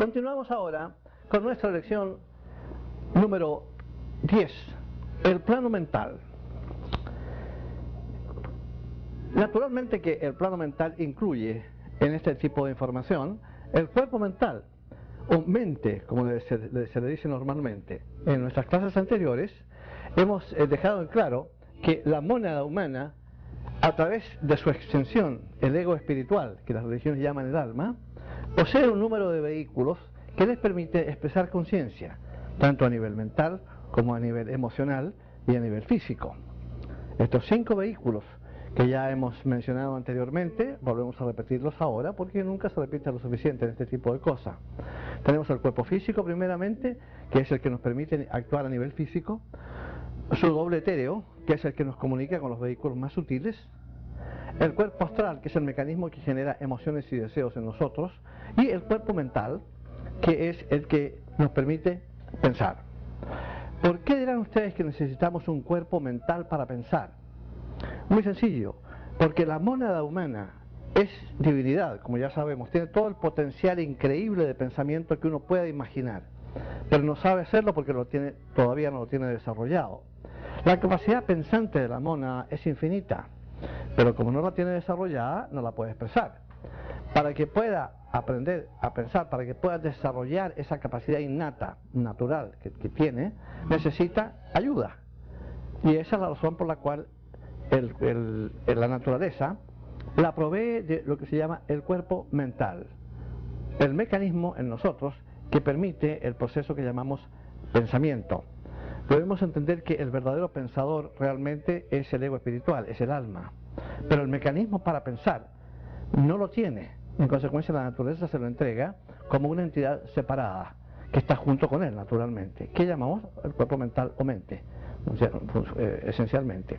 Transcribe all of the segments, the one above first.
Continuamos ahora con nuestra lección número 10, el plano mental. Naturalmente que el plano mental incluye en este tipo de información el cuerpo mental, o mente, como se le dice normalmente. En nuestras clases anteriores hemos dejado en claro que la mónada humana, a través de su extensión, el ego espiritual, que las religiones llaman el alma, posee un número de vehículos que les permite expresar conciencia, tanto a nivel mental como a nivel emocional y a nivel físico. Estos 5 vehículos que ya hemos mencionado anteriormente, volvemos a repetirlos ahora porque nunca se repite lo suficiente en este tipo de cosas. Tenemos el cuerpo físico primeramente, que es el que nos permite actuar a nivel físico, su doble etéreo, que es el que nos comunica con los vehículos más sutiles, el cuerpo astral, que es el mecanismo que genera emociones y deseos en nosotros, y el cuerpo mental, que es el que nos permite pensar. ¿Por qué dirán ustedes que necesitamos un cuerpo mental para pensar? Muy sencillo, porque la mónada humana es divinidad, como ya sabemos, tiene todo el potencial increíble de pensamiento que uno pueda imaginar, pero no sabe hacerlo porque todavía no lo tiene desarrollado. La capacidad pensante de la mónada es infinita, pero como no la tiene desarrollada, no la puede expresar. Para que pueda aprender a pensar, para que pueda desarrollar esa capacidad innata, natural que tiene, necesita ayuda. Y esa es la razón por la cual la naturaleza la provee de lo que se llama el cuerpo mental, el mecanismo en nosotros que permite el proceso que llamamos pensamiento. Debemos entender que el verdadero pensador realmente es el ego espiritual, es el alma, pero el mecanismo para pensar no lo tiene. En consecuencia, la naturaleza se lo entrega como una entidad separada que está junto con él, naturalmente, que llamamos el cuerpo mental o mente, esencialmente.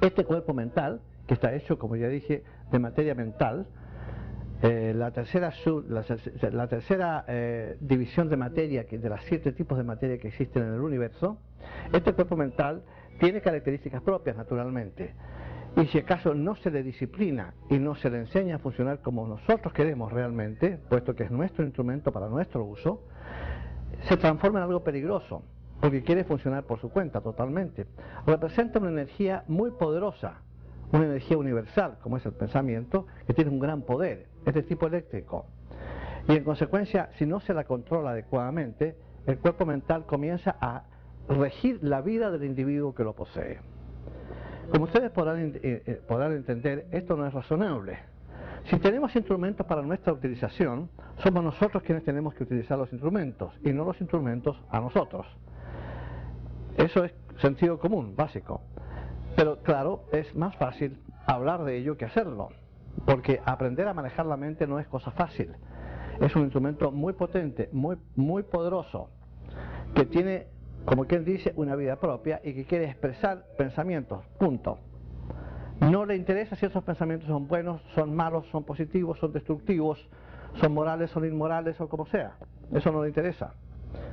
Este cuerpo mental, que está hecho, como ya dije, de materia mental, la tercera división de materia, de las 7 tipos de materia que existen en el universo, este cuerpo mental tiene características propias, naturalmente. Y si acaso no se le disciplina y no se le enseña a funcionar como nosotros queremos realmente, puesto que es nuestro instrumento para nuestro uso, se transforma en algo peligroso, porque quiere funcionar por su cuenta totalmente. Representa una energía muy poderosa, una energía universal, como es el pensamiento, que tiene un gran poder, es de tipo eléctrico. Y en consecuencia, si no se la controla adecuadamente, el cuerpo mental comienza a regir la vida del individuo que lo posee. Como ustedes podrán entender, esto no es razonable. Si tenemos instrumentos para nuestra utilización, somos nosotros quienes tenemos que utilizar los instrumentos, y no los instrumentos a nosotros. Eso es sentido común, básico. Pero claro, es más fácil hablar de ello que hacerlo, porque aprender a manejar la mente no es cosa fácil. Es un instrumento muy potente, muy poderoso, que tiene, como quien dice, una vida propia y que quiere expresar pensamientos, punto. No le interesa si esos pensamientos son buenos, son malos, son positivos, son destructivos, son morales, son inmorales o como sea. Eso no le interesa,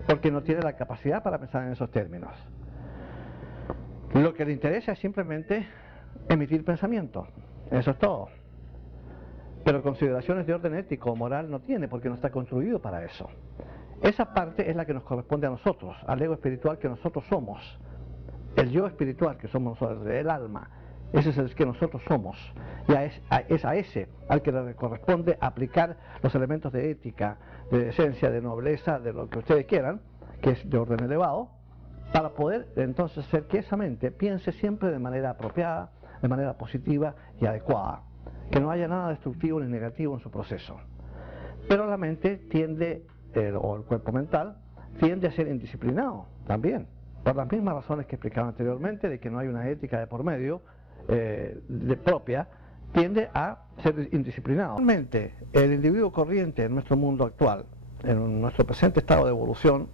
porque no tiene la capacidad para pensar en esos términos. Lo que le interesa es simplemente emitir pensamiento, eso es todo. Pero consideraciones de orden ético o moral no tiene, porque no está construido para eso. Esa parte es la que nos corresponde a nosotros, al ego espiritual que nosotros somos. El yo espiritual que somos nosotros, el alma, ese es el que nosotros somos. Y es a ese al que le corresponde aplicar los elementos de ética, de decencia, de nobleza, de lo que ustedes quieran, que es de orden elevado, para poder entonces hacer que esa mente piense siempre de manera apropiada, de manera positiva y adecuada, que no haya nada destructivo ni negativo en su proceso. Pero la mente tiende, o el cuerpo mental, tiende a ser indisciplinado también, por las mismas razones que explicaba anteriormente, de que no hay una ética de por medio propia, tiende a ser indisciplinado. Realmente, el individuo corriente en nuestro mundo actual, en nuestro presente estado de evolución,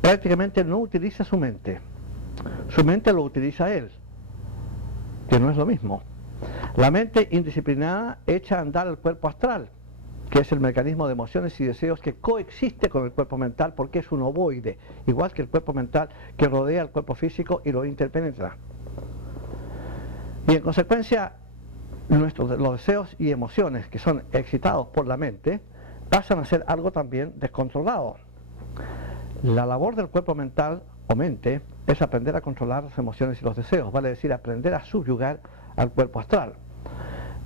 prácticamente no utiliza su mente lo utiliza él, que no es lo mismo. La mente indisciplinada echa a andar el cuerpo astral, que es el mecanismo de emociones y deseos que coexiste con el cuerpo mental porque es un ovoide, igual que el cuerpo mental que rodea el cuerpo físico y lo interpenetra. Y en consecuencia, los deseos y emociones que son excitados por la mente pasan a ser algo también descontrolado. La labor del cuerpo mental o mente es aprender a controlar las emociones y los deseos, vale decir, aprender a subyugar al cuerpo astral.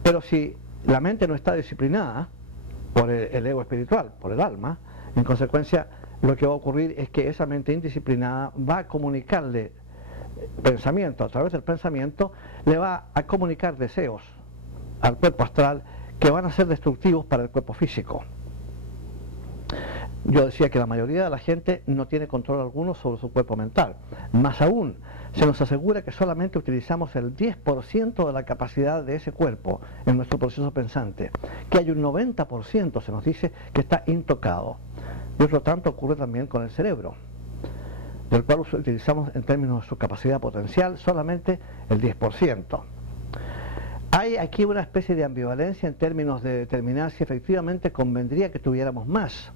Pero si la mente no está disciplinada por el ego espiritual, por el alma, en consecuencia lo que va a ocurrir es que esa mente indisciplinada va a comunicarle pensamiento, a través del pensamiento le va a comunicar deseos al cuerpo astral que van a ser destructivos para el cuerpo físico. Yo decía que la mayoría de la gente no tiene control alguno sobre su cuerpo mental. Más aún, se nos asegura que solamente utilizamos el 10% de la capacidad de ese cuerpo en nuestro proceso pensante, que hay un 90%, se nos dice, que está intocado. Y otro tanto ocurre también con el cerebro, del cual utilizamos en términos de su capacidad potencial solamente el 10%. Hay aquí una especie de ambivalencia en términos de determinar si efectivamente convendría que tuviéramos más.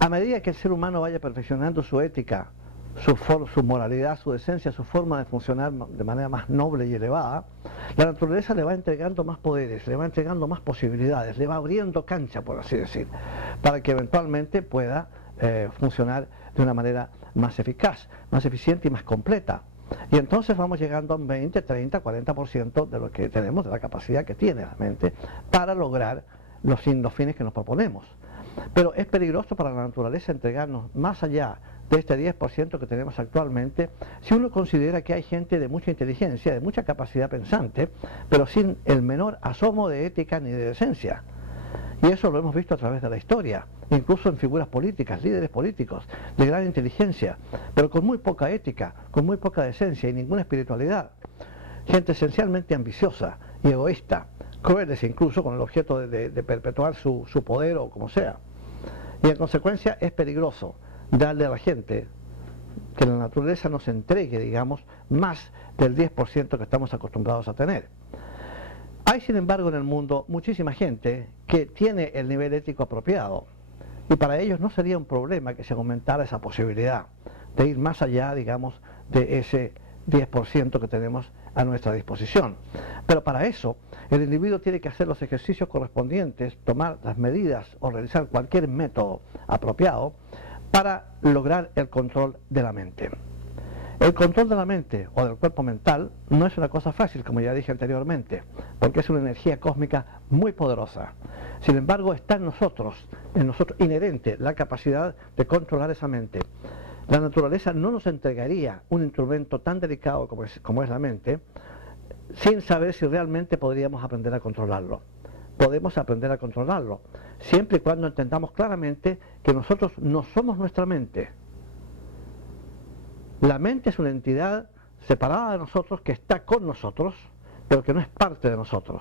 A medida que el ser humano vaya perfeccionando su ética, su moralidad, su decencia, su forma de funcionar de manera más noble y elevada, la naturaleza le va entregando más poderes, le va entregando más posibilidades, le va abriendo cancha, por así decir, para que eventualmente pueda funcionar de una manera más eficaz, más eficiente y más completa. Y entonces vamos llegando a un 20, 30, 40% de lo que tenemos, de la capacidad que tiene la mente, para lograr los fines que nos proponemos. Pero es peligroso para la naturaleza entregarnos más allá de este 10% que tenemos actualmente, si uno considera que hay gente de mucha inteligencia, de mucha capacidad pensante, pero sin el menor asomo de ética ni de decencia. Y eso lo hemos visto a través de la historia, incluso en figuras políticas, líderes políticos, de gran inteligencia, pero con muy poca ética, con muy poca decencia y ninguna espiritualidad. Gente esencialmente ambiciosa y egoísta, crueles incluso con el objeto de perpetuar su poder o como sea. Y en consecuencia es peligroso darle a la gente que la naturaleza nos entregue, digamos, más del 10% que estamos acostumbrados a tener. Hay, sin embargo, en el mundo muchísima gente que tiene el nivel ético apropiado y para ellos no sería un problema que se aumentara esa posibilidad de ir más allá, digamos, de ese 10% que tenemos a nuestra disposición. Pero para eso el individuo tiene que hacer los ejercicios correspondientes, tomar las medidas o realizar cualquier método apropiado para lograr el control de la mente. El control de la mente o del cuerpo mental no es una cosa fácil, como ya dije anteriormente, porque es una energía cósmica muy poderosa. Sin embargo, está en nosotros inherente la capacidad de controlar esa mente. La naturaleza no nos entregaría un instrumento tan delicado como es la mente, sin saber si realmente podríamos aprender a controlarlo. Podemos aprender a controlarlo, siempre y cuando entendamos claramente que nosotros no somos nuestra mente. La mente es una entidad separada de nosotros que está con nosotros, pero que no es parte de nosotros.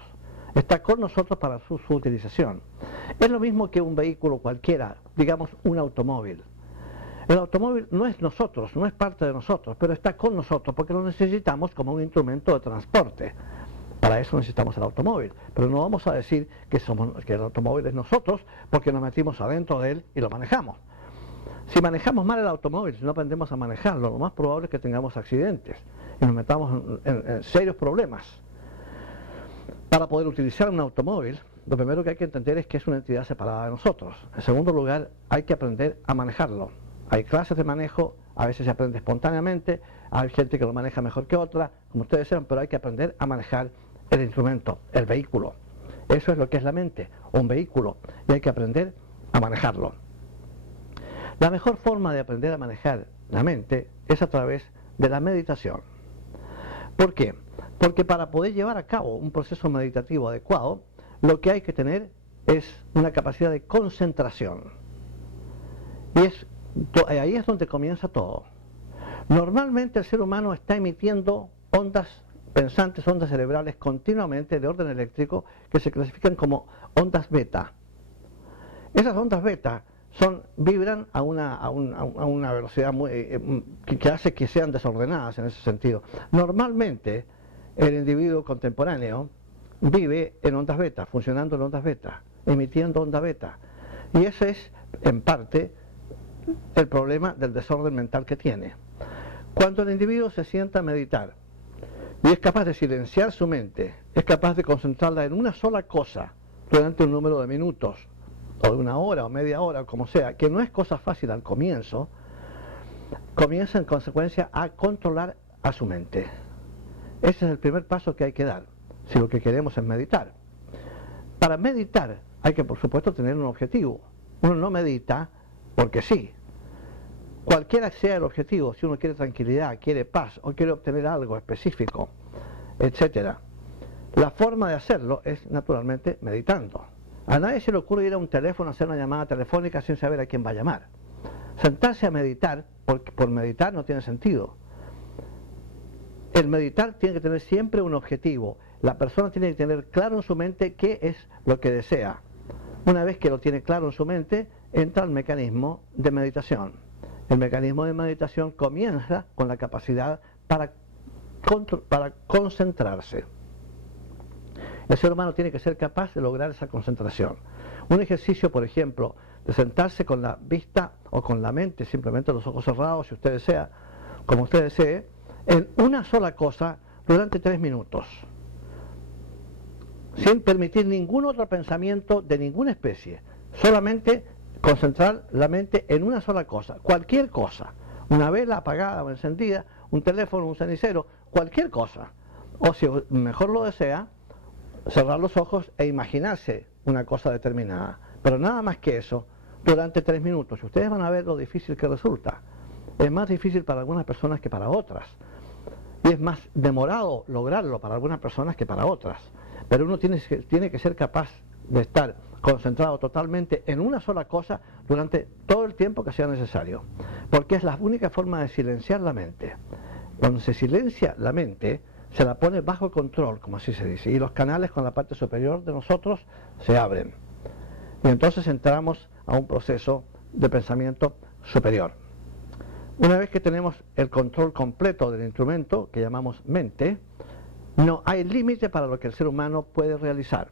Está con nosotros para su utilización. Es lo mismo que un vehículo cualquiera, digamos un automóvil. El automóvil no es nosotros, no es parte de nosotros, pero está con nosotros porque lo necesitamos como un instrumento de transporte. Para eso necesitamos el automóvil, pero no vamos a decir que el automóvil es nosotros porque nos metimos adentro de él y lo manejamos. Si manejamos mal el automóvil, si no aprendemos a manejarlo, lo más probable es que tengamos accidentes y nos metamos en serios problemas. Para poder utilizar un automóvil, lo primero que hay que entender es que es una entidad separada de nosotros. En segundo lugar, hay que aprender a manejarlo. Hay clases de manejo, a veces se aprende espontáneamente, hay gente que lo maneja mejor que otra, como ustedes saben, pero hay que aprender a manejar el instrumento, el vehículo. Eso es lo que es la mente, un vehículo, y hay que aprender a manejarlo. La mejor forma de aprender a manejar la mente es a través de la meditación. ¿Por qué? Porque para poder llevar a cabo un proceso meditativo adecuado, lo que hay que tener es una capacidad de concentración. Y ahí es donde comienza todo. Normalmente el ser humano está emitiendo ondas pensantes, ondas cerebrales continuamente de orden eléctrico que se clasifican como ondas beta. Esas ondas beta vibran a una velocidad que hace que sean desordenadas en ese sentido. Normalmente el individuo contemporáneo vive en ondas beta, funcionando en ondas beta, emitiendo onda beta. Y ese es, en parte, el problema del desorden mental que tiene. Cuando el individuo se sienta a meditar y es capaz de silenciar su mente, es capaz de concentrarla en una sola cosa durante un número de minutos, o de 1 hora o media hora, o como sea, que no es cosa fácil al comienzo, comienza en consecuencia a controlar a su mente. Ese es el primer paso que hay que dar, si lo que queremos es meditar. Para meditar hay que, por supuesto, tener un objetivo. Uno no medita porque sí. Cualquiera sea el objetivo, si uno quiere tranquilidad, quiere paz o quiere obtener algo específico, etc. La forma de hacerlo es naturalmente meditando. A nadie se le ocurre ir a un teléfono a hacer una llamada telefónica sin saber a quién va a llamar. Sentarse a meditar, porque por meditar no tiene sentido. El meditar tiene que tener siempre un objetivo. La persona tiene que tener claro en su mente qué es lo que desea. Una vez que lo tiene claro en su mente, entra el mecanismo de meditación. El mecanismo de meditación comienza con la capacidad para concentrarse. El ser humano tiene que ser capaz de lograr esa concentración. Un ejercicio, por ejemplo, de sentarse con la vista o con la mente, simplemente los ojos cerrados, si usted desea, como usted desee, en una sola cosa durante 3 minutos, sin permitir ningún otro pensamiento de ninguna especie, solamente concentrar la mente en una sola cosa, cualquier cosa, una vela apagada o encendida, un teléfono, un cenicero, cualquier cosa, o si mejor lo desea, cerrar los ojos e imaginarse una cosa determinada, pero nada más que eso, durante 3 minutos. Ustedes van a ver lo difícil que resulta. Es más difícil para algunas personas que para otras, y es más demorado lograrlo para algunas personas que para otras, pero uno tiene que ser capaz de estar concentrado totalmente en una sola cosa durante todo el tiempo que sea necesario, porque es la única forma de silenciar la mente. Cuando se silencia la mente, se la pone bajo control, como así se dice, y los canales con la parte superior de nosotros se abren, y entonces entramos a un proceso de pensamiento superior. Una vez que tenemos el control completo del instrumento, que llamamos mente, no hay límite para lo que el ser humano puede realizar.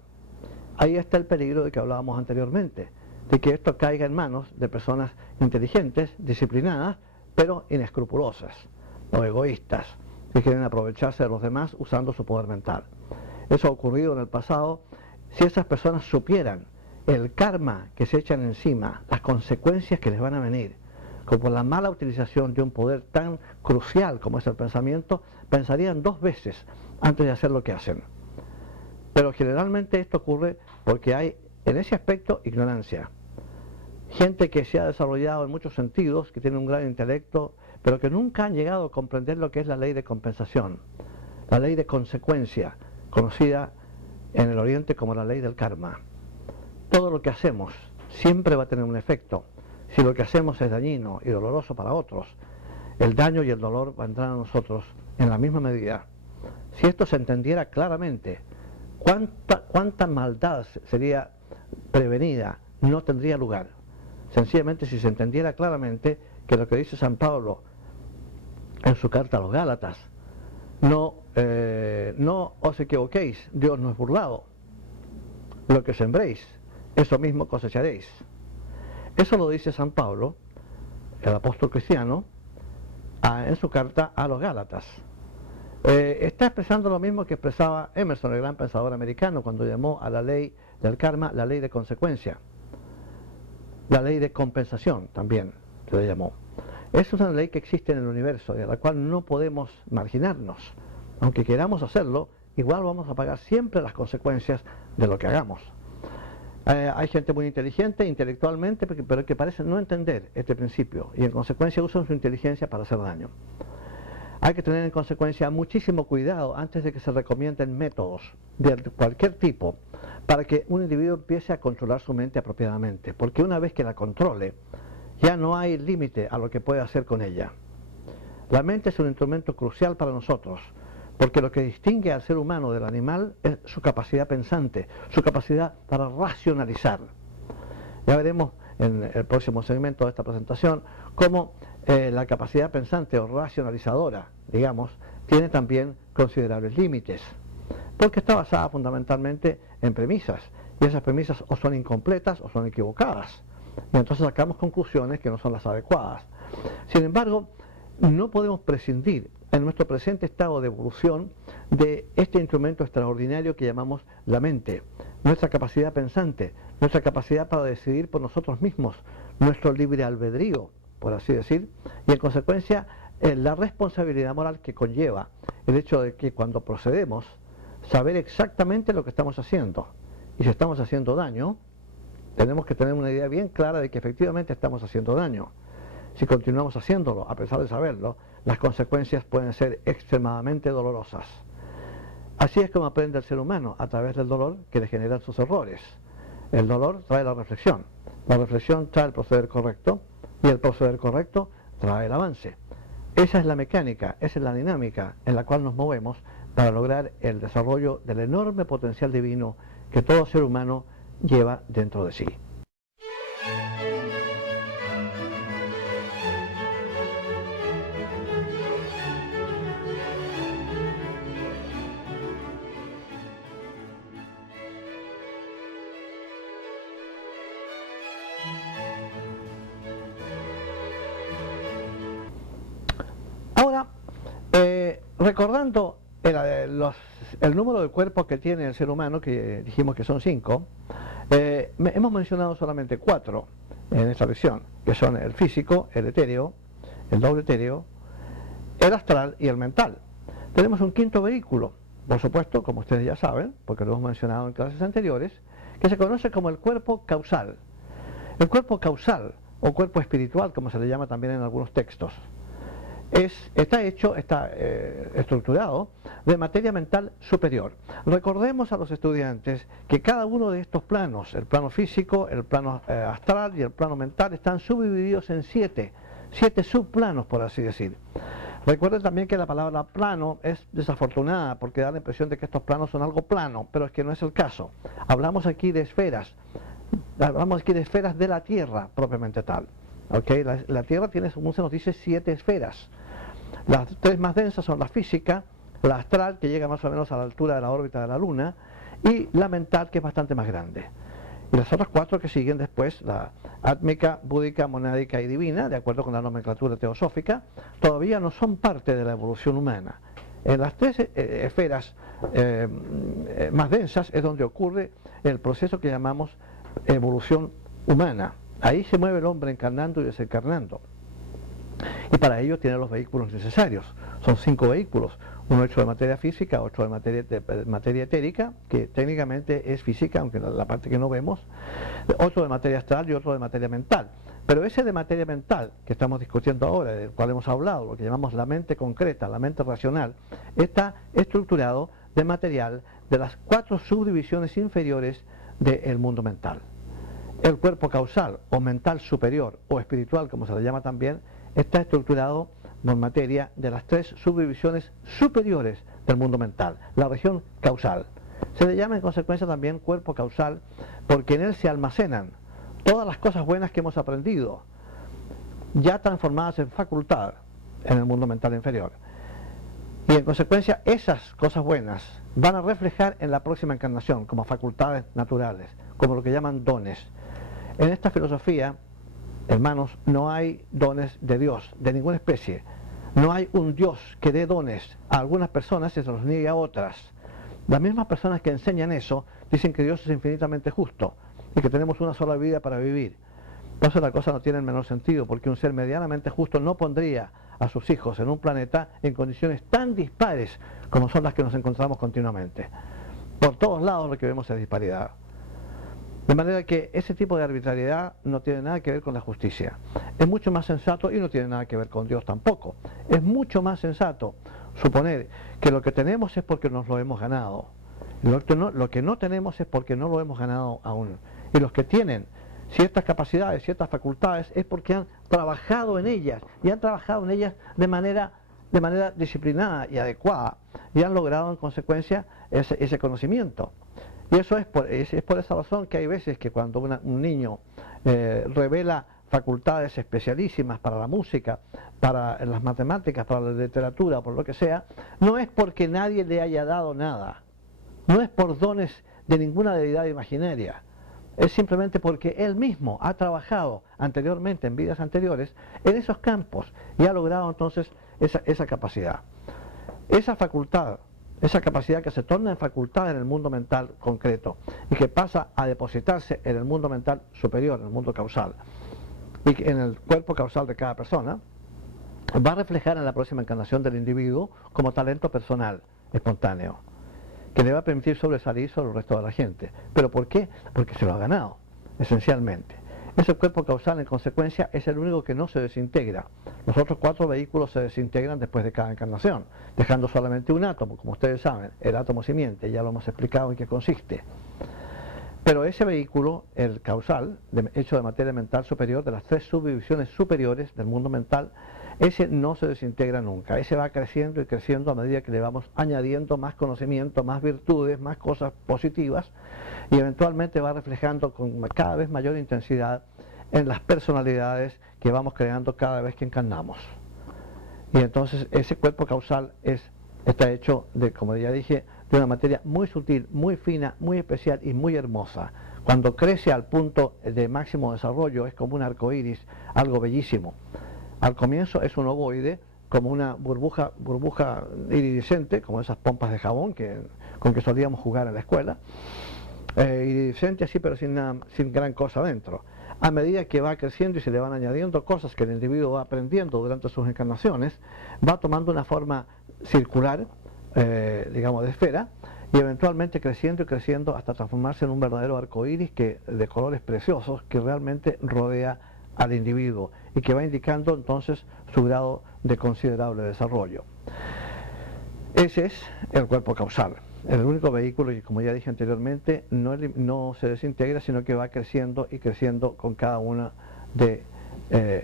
Ahí está el peligro de que hablábamos anteriormente, de que esto caiga en manos de personas inteligentes, disciplinadas, pero inescrupulosas o egoístas, que quieren aprovecharse de los demás usando su poder mental. Eso ha ocurrido en el pasado. Si esas personas supieran el karma que se echan encima, las consecuencias que les van a venir, como la mala utilización de un poder tan crucial como es el pensamiento, pensarían 2 veces antes de hacer lo que hacen. Pero generalmente esto ocurre porque hay en ese aspecto ignorancia. Gente que se ha desarrollado en muchos sentidos, que tiene un gran intelecto, pero que nunca han llegado a comprender lo que es la ley de compensación, la ley de consecuencia, conocida en el Oriente como la ley del karma. Todo lo que hacemos siempre va a tener un efecto. Si lo que hacemos es dañino y doloroso para otros, el daño y el dolor vendrán a nosotros en la misma medida. Si esto se entendiera claramente, cuánta maldad sería prevenida, no tendría lugar. Sencillamente si se entendiera claramente que lo que dice San Pablo en su carta a los Gálatas, no os equivoquéis, Dios no es burlado, lo que sembréis, eso mismo cosecharéis. Eso lo dice San Pablo, el apóstol cristiano, en su carta a los Gálatas. Está expresando lo mismo que expresaba Emerson, el gran pensador americano, cuando llamó a la ley del karma la ley de consecuencia, la ley de compensación también se le llamó. Es una ley que existe en el universo y a la cual no podemos marginarnos. Aunque queramos hacerlo, igual vamos a pagar siempre las consecuencias de lo que hagamos. Hay gente muy inteligente intelectualmente, pero que parece no entender este principio y en consecuencia usan su inteligencia para hacer daño. Hay que tener en consecuencia muchísimo cuidado antes de que se recomienden métodos de cualquier tipo para que un individuo empiece a controlar su mente apropiadamente, porque una vez que la controle, ya no hay límite a lo que puede hacer con ella. La mente es un instrumento crucial para nosotros, porque lo que distingue al ser humano del animal es su capacidad pensante, su capacidad para racionalizar. Ya veremos en el próximo segmento de esta presentación cómo la capacidad pensante o racionalizadora, digamos, tiene también considerables límites, porque está basada fundamentalmente en premisas, y esas premisas o son incompletas o son equivocadas, y entonces sacamos conclusiones que no son las adecuadas. Sin embargo, no podemos prescindir en nuestro presente estado de evolución de este instrumento extraordinario que llamamos la mente, nuestra capacidad pensante, nuestra capacidad para decidir por nosotros mismos, nuestro libre albedrío, por así decir, y en consecuencia la responsabilidad moral que conlleva el hecho de que cuando procedemos, saber exactamente lo que estamos haciendo, y si estamos haciendo daño, tenemos que tener una idea bien clara de que efectivamente estamos haciendo daño. Si continuamos haciéndolo, a pesar de saberlo, las consecuencias pueden ser extremadamente dolorosas. Así es como aprende el ser humano, a través del dolor que le generan sus errores. El dolor trae la reflexión trae el proceder correcto, y el proceder correcto trae el avance. Esa es la mecánica, esa es la dinámica en la cual nos movemos para lograr el desarrollo del enorme potencial divino que todo ser humano lleva dentro de sí. Ahora, recordando el número de cuerpos que tiene el ser humano, que dijimos que son 5, hemos mencionado solamente 4 en esta lección, que son el físico, el etéreo, el doble etéreo, el astral y el mental. Tenemos un quinto vehículo, por supuesto, como ustedes ya saben, porque lo hemos mencionado en clases anteriores, que se conoce como el cuerpo causal. El cuerpo causal, o cuerpo espiritual, como se le llama también en algunos textos, está estructurado de materia mental superior. Recordemos a los estudiantes que cada uno de estos planos, el plano físico, el plano astral y el plano mental, están subdivididos en 7 subplanos, por así decir. Recuerden también que la palabra plano es desafortunada porque da la impresión de que estos planos son algo plano, pero es que no es el caso. Hablamos aquí de esferas de la Tierra propiamente tal. ¿Okay? La Tierra tiene, según se nos dice, 7 esferas. Las 3 más densas son la física, la astral, que llega más o menos a la altura de la órbita de la Luna, y la mental, que es bastante más grande. Y las otras 4 que siguen después, la átmica, búdica, monádica y divina, de acuerdo con la nomenclatura teosófica, todavía no son parte de la evolución humana. En las 3 esferas más densas es donde ocurre el proceso que llamamos evolución humana. Ahí se mueve el hombre encarnando y desencarnando. Y para ello tiene los vehículos necesarios. Son 5 vehículos, uno hecho de materia física, otro de materia etérica, que técnicamente es física, aunque la parte que no vemos, otro de materia astral y otro de materia mental. Pero ese de materia mental que estamos discutiendo ahora, del cual hemos hablado, lo que llamamos la mente concreta, la mente racional, está estructurado de material de las 4 subdivisiones inferiores del mundo mental. El cuerpo causal o mental superior o espiritual, como se le llama también, está estructurado por materia de las 3 subdivisiones superiores del mundo mental, la región causal. Se le llama en consecuencia también cuerpo causal porque en él se almacenan todas las cosas buenas que hemos aprendido, ya transformadas en facultad en el mundo mental inferior. Y en consecuencia esas cosas buenas van a reflejar en la próxima encarnación como facultades naturales, como lo que llaman dones. En esta filosofía, hermanos, no hay dones de Dios, de ninguna especie. No hay un Dios que dé dones a algunas personas y se los niegue a otras. Las mismas personas que enseñan eso dicen que Dios es infinitamente justo y que tenemos una sola vida para vivir. Entonces la cosa no tiene el menor sentido, porque un ser medianamente justo no pondría a sus hijos en un planeta en condiciones tan dispares como son las que nos encontramos continuamente. Por todos lados lo que vemos es disparidad. De manera que ese tipo de arbitrariedad no tiene nada que ver con la justicia. Es mucho más sensato, y no tiene nada que ver con Dios tampoco, es mucho más sensato suponer que lo que tenemos es porque nos lo hemos ganado. Lo que no tenemos es porque no lo hemos ganado aún. Y los que tienen ciertas capacidades, ciertas facultades, es porque han trabajado en ellas, y han trabajado en ellas de manera disciplinada y adecuada, y han logrado en consecuencia ese conocimiento. Y eso es por esa razón que hay veces que cuando un niño revela facultades especialísimas para la música, para las matemáticas, para la literatura, por lo que sea, no es porque nadie le haya dado nada, no es por dones de ninguna deidad imaginaria, es simplemente porque él mismo ha trabajado anteriormente, en vidas anteriores, en esos campos, y ha logrado entonces esa capacidad. Esa facultad esa capacidad que se torna en facultad en el mundo mental concreto y que pasa a depositarse en el mundo mental superior, en el mundo causal, y que en el cuerpo causal de cada persona, va a reflejar en la próxima encarnación del individuo como talento personal, espontáneo, que le va a permitir sobresalir sobre el resto de la gente. ¿Pero por qué? Porque se lo ha ganado, esencialmente. Ese cuerpo causal, en consecuencia, es el único que no se desintegra. Los otros 4 vehículos se desintegran después de cada encarnación, dejando solamente un átomo, como ustedes saben, el átomo simiente, ya lo hemos explicado en qué consiste. Pero ese vehículo, el causal, hecho de materia mental superior, de las 3 subdivisiones superiores del mundo mental, ese no se desintegra nunca, ese va creciendo y creciendo a medida que le vamos añadiendo más conocimiento, más virtudes, más cosas positivas, y eventualmente va reflejando con cada vez mayor intensidad en las personalidades que vamos creando cada vez que encarnamos. Y entonces ese cuerpo causal está hecho de, como ya dije, de una materia muy sutil, muy fina, muy especial y muy hermosa. Cuando crece al punto de máximo desarrollo es como un arco iris, algo bellísimo. Al comienzo es un ovoide, como una burbuja iridiscente, como esas pompas de jabón con que solíamos jugar en la escuela, iridiscente así, pero sin gran cosa dentro. A medida que va creciendo y se le van añadiendo cosas que el individuo va aprendiendo durante sus encarnaciones, va tomando una forma circular, digamos de esfera, y eventualmente creciendo y creciendo hasta transformarse en un verdadero arco iris de colores preciosos que realmente rodea al individuo y que va indicando entonces su grado de considerable desarrollo. Ese es el cuerpo causal, el único vehículo que, como ya dije anteriormente, no se desintegra, sino que va creciendo y creciendo con cada una de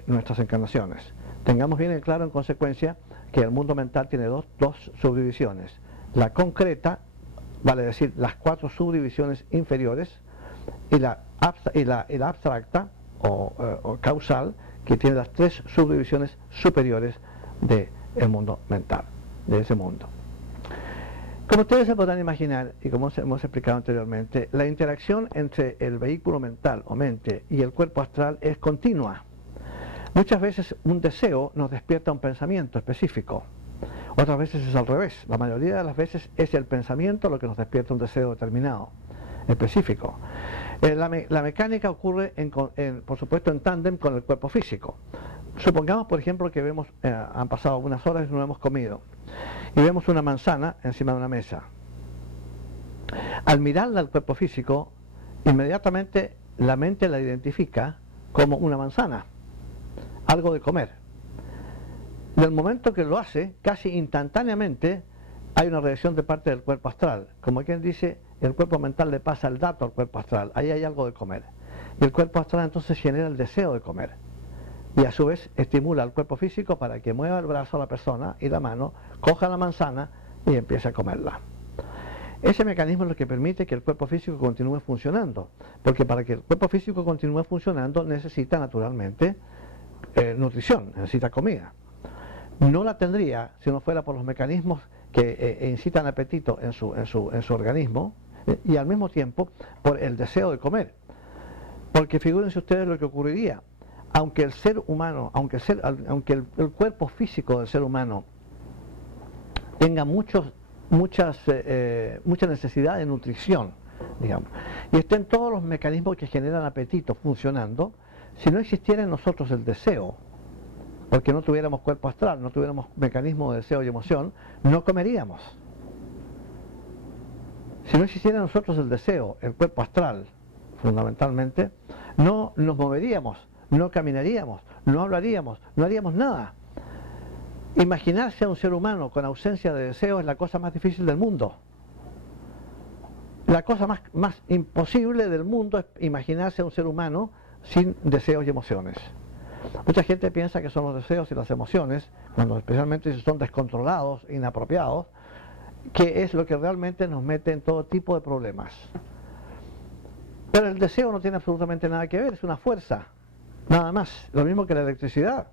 nuestras encarnaciones. Tengamos bien en claro, en consecuencia, que el mundo mental tiene dos subdivisiones: la concreta, vale decir, las 4 subdivisiones inferiores, y la abstracta o causal, que tiene las 3 subdivisiones superiores del mundo mental, de ese mundo. Como ustedes se podrán imaginar, y como hemos explicado anteriormente, la interacción entre el vehículo mental o mente y el cuerpo astral es continua. Muchas veces un deseo nos despierta un pensamiento específico, otras veces es al revés. La mayoría de las veces es el pensamiento lo que nos despierta un deseo determinado, específico. La mecánica ocurre, por supuesto, en tándem con el cuerpo físico. Supongamos, por ejemplo, que han pasado unas horas y no hemos comido, y vemos una manzana encima de una mesa. Al mirarla al cuerpo físico, inmediatamente la mente la identifica como una manzana, algo de comer. Del momento que lo hace, casi instantáneamente hay una reacción de parte del cuerpo astral. Como quien dice, el cuerpo mental le pasa el dato al cuerpo astral, ahí hay algo de comer. Y el cuerpo astral entonces genera el deseo de comer. Y a su vez estimula al cuerpo físico para que mueva el brazo a la persona y la mano, coja la manzana y empiece a comerla. Ese mecanismo es lo que permite que el cuerpo físico continúe funcionando, porque para que el cuerpo físico continúe funcionando necesita naturalmente nutrición, necesita comida. No la tendría si no fuera por los mecanismos que incitan apetito en su organismo y al mismo tiempo por el deseo de comer. Porque figúrense ustedes lo que ocurriría. Aunque el ser humano, aunque el cuerpo físico del ser humano tenga mucha necesidad de nutrición, digamos, y estén todos los mecanismos que generan apetito funcionando, si no existiera en nosotros el deseo, porque no tuviéramos cuerpo astral, no tuviéramos mecanismo de deseo y emoción, no comeríamos. Si no existiera en nosotros el deseo, el cuerpo astral, fundamentalmente, no nos moveríamos, no caminaríamos, no hablaríamos, no haríamos nada. Imaginarse a un ser humano con ausencia de deseo es la cosa más difícil del mundo. La cosa más imposible del mundo es imaginarse a un ser humano sin deseos y emociones. Mucha gente piensa que son los deseos y las emociones, cuando especialmente si son descontrolados, inapropiados, que es lo que realmente nos mete en todo tipo de problemas. Pero el deseo no tiene absolutamente nada que ver, es una fuerza, nada más. Lo mismo que la electricidad,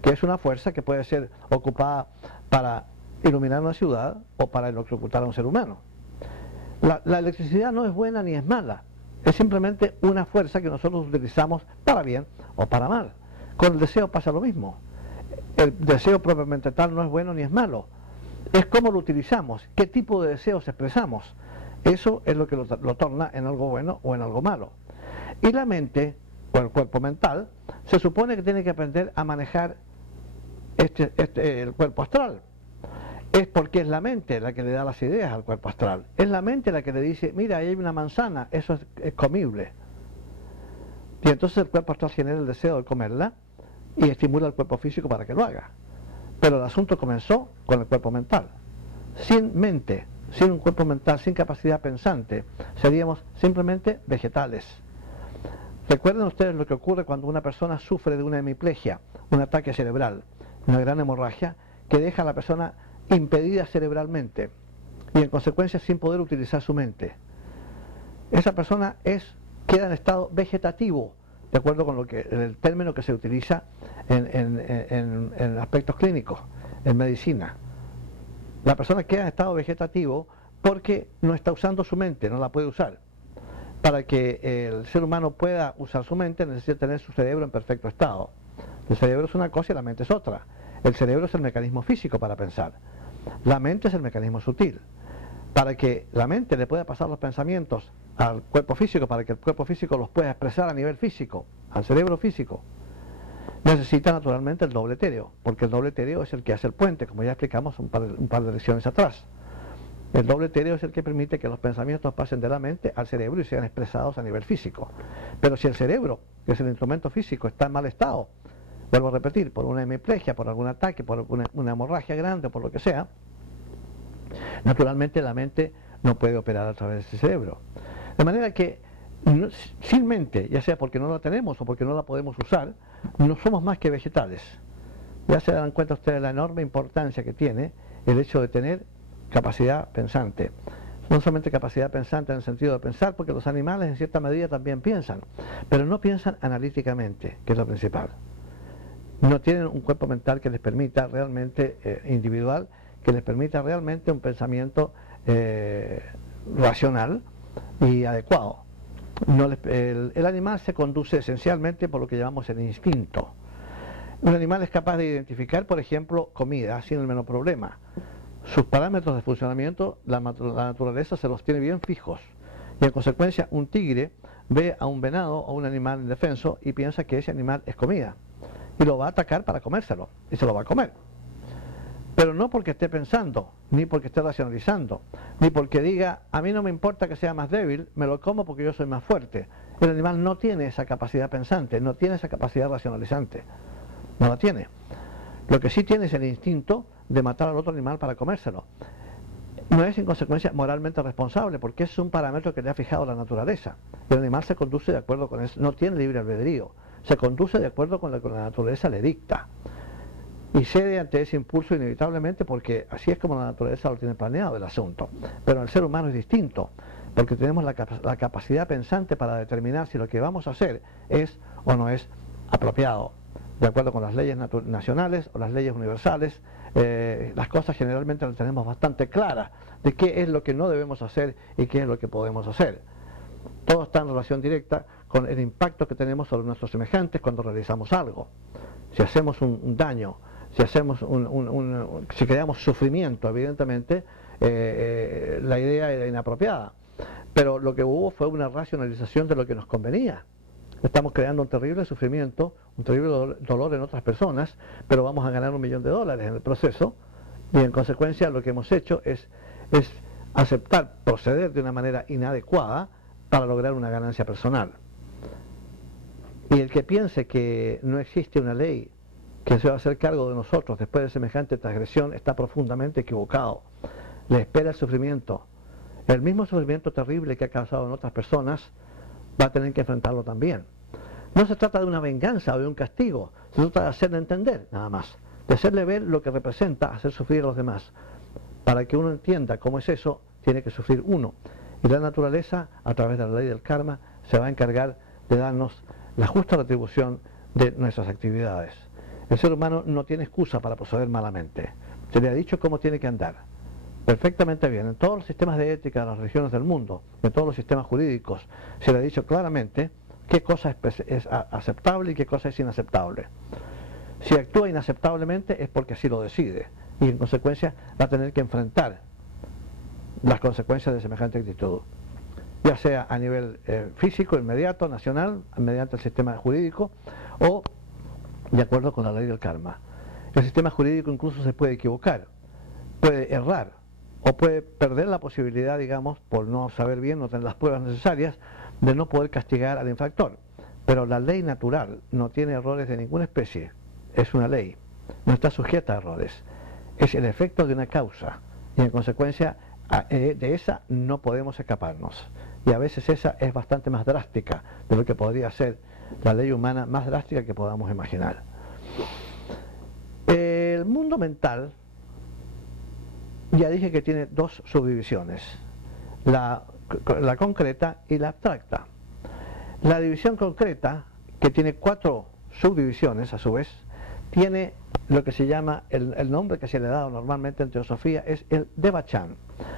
que es una fuerza que puede ser ocupada para iluminar una ciudad o para electrocutar a un ser humano. La electricidad no es buena ni es mala, es simplemente una fuerza que nosotros utilizamos para bien o para mal. Con el deseo pasa lo mismo. El deseo propiamente tal no es bueno ni es malo. es cómo lo utilizamos, qué tipo de deseos expresamos. Eso es lo que lo torna en algo bueno o en algo malo. Y la mente, o el cuerpo mental, se supone que tiene que aprender a manejar el cuerpo astral. Es porque es la mente la que le da las ideas al cuerpo astral. Es la mente la que le dice, mira, ahí hay una manzana, eso es comible. Y entonces el cuerpo astral genera el deseo de comerla y estimula al cuerpo físico para que lo haga. Pero el asunto comenzó con el cuerpo mental. Sin mente, sin un cuerpo mental, sin capacidad pensante, seríamos simplemente vegetales. Recuerden ustedes lo que ocurre cuando una persona sufre de una hemiplegia, un ataque cerebral, una gran hemorragia, que deja a la persona impedida cerebralmente y en consecuencia sin poder utilizar su mente. Esa persona queda en estado vegetativo, de acuerdo con el término que se utiliza en aspectos clínicos, en medicina. La persona queda en estado vegetativo porque no está usando su mente, no la puede usar. Para que el ser humano pueda usar su mente necesita tener su cerebro en perfecto estado. El cerebro es una cosa y la mente es otra. El cerebro es el mecanismo físico para pensar. La mente es el mecanismo sutil. Para que la mente le pueda pasar los pensamientos al cuerpo físico, para que el cuerpo físico los pueda expresar a nivel físico, al cerebro físico, necesita naturalmente el doble etéreo, porque el doble etéreo es el que hace el puente, como ya explicamos un par de lecciones atrás. El doble etéreo es el que permite que los pensamientos pasen de la mente al cerebro y sean expresados a nivel físico. Pero si el cerebro, que es el instrumento físico, está en mal estado, vuelvo a repetir, por una hemiplegia, por algún ataque, por una hemorragia grande, por lo que sea, naturalmente la mente no puede operar a través de ese cerebro. De manera que sin mente, ya sea porque no la tenemos o porque no la podemos usar, no somos más que vegetales. Ya se dan cuenta ustedes de la enorme importancia que tiene el hecho de tener capacidad pensante. No solamente capacidad pensante en el sentido de pensar, porque los animales en cierta medida también piensan, pero no piensan analíticamente, que es lo principal. No tienen un cuerpo mental que les permita realmente, individual, que les permita realmente un pensamiento racional y adecuado. El animal se conduce esencialmente por lo que llamamos el instinto. Un animal es capaz de identificar, por ejemplo, comida sin el menor problema. Sus parámetros de funcionamiento, la naturaleza se los tiene bien fijos. Y en consecuencia, un tigre ve a un venado o un animal indefenso y piensa que ese animal es comida. Y lo va a atacar para comérselo. Y se lo va a comer. Pero no porque esté pensando, ni porque esté racionalizando, ni porque diga, a mí no me importa que sea más débil, me lo como porque yo soy más fuerte. El animal no tiene esa capacidad pensante, no tiene esa capacidad racionalizante. No la tiene. Lo que sí tiene es el instinto de matar al otro animal para comérselo. No es en consecuencia moralmente responsable, porque es un parámetro que le ha fijado la naturaleza. El animal se conduce de acuerdo con eso, no tiene libre albedrío, se conduce de acuerdo con lo que la naturaleza le dicta. Y cede ante ese impulso inevitablemente, porque así es como la naturaleza lo tiene planeado el asunto. Pero el ser humano es distinto, porque tenemos la capacidad pensante para determinar si lo que vamos a hacer es o no es apropiado, de acuerdo con las leyes nacionales o las leyes universales. Las cosas generalmente las tenemos bastante claras de qué es lo que no debemos hacer y qué es lo que podemos hacer. Todo está en relación directa con el impacto que tenemos sobre nuestros semejantes cuando realizamos algo. Si hacemos un daño, si hacemos si creamos sufrimiento, evidentemente la idea era inapropiada. Pero lo que hubo fue una racionalización de lo que nos convenía. Estamos creando un terrible sufrimiento, un terrible dolor en otras personas, pero vamos a ganar $1 millón en el proceso, y en consecuencia lo que hemos hecho es aceptar proceder de una manera inadecuada para lograr una ganancia personal. Y el que piense que no existe una ley que se va a hacer cargo de nosotros después de semejante transgresión está profundamente equivocado. Le espera el sufrimiento. El mismo sufrimiento terrible que ha causado en otras personas va a tener que enfrentarlo también. No se trata de una venganza o de un castigo, se trata de hacerle entender, nada más, de hacerle ver lo que representa hacer sufrir a los demás. Para que uno entienda cómo es eso, tiene que sufrir uno. Y la naturaleza, a través de la ley del karma, se va a encargar de darnos la justa retribución de nuestras actividades. El ser humano no tiene excusa para proceder malamente. Se le ha dicho cómo tiene que andar. Perfectamente bien. En todos los sistemas de ética de las religiones del mundo, en todos los sistemas jurídicos, se le ha dicho claramente qué cosa es aceptable y qué cosa es inaceptable. Si actúa inaceptablemente es porque así lo decide. y en consecuencia va a tener que enfrentar las consecuencias de semejante actitud, ya sea a nivel físico, inmediato, nacional, mediante el sistema jurídico o de acuerdo con la ley del karma. El sistema jurídico incluso se puede equivocar, puede errar o puede perder la posibilidad, digamos, por no saber bien, no tener las pruebas necesarias, de no poder castigar al infractor. Pero la ley natural no tiene errores de ninguna especie, es una ley, no está sujeta a errores, es el efecto de una causa y en consecuencia de esa no podemos escaparnos. Y a veces esa es bastante más drástica de lo que podría ser la ley humana, más drástica que podamos imaginar. El mundo mental, ya dije que tiene dos subdivisiones, la concreta y la abstracta. La división concreta, que tiene 4 subdivisiones a su vez, tiene lo que se llama, el nombre que se le ha dado normalmente en teosofía es el Devachan.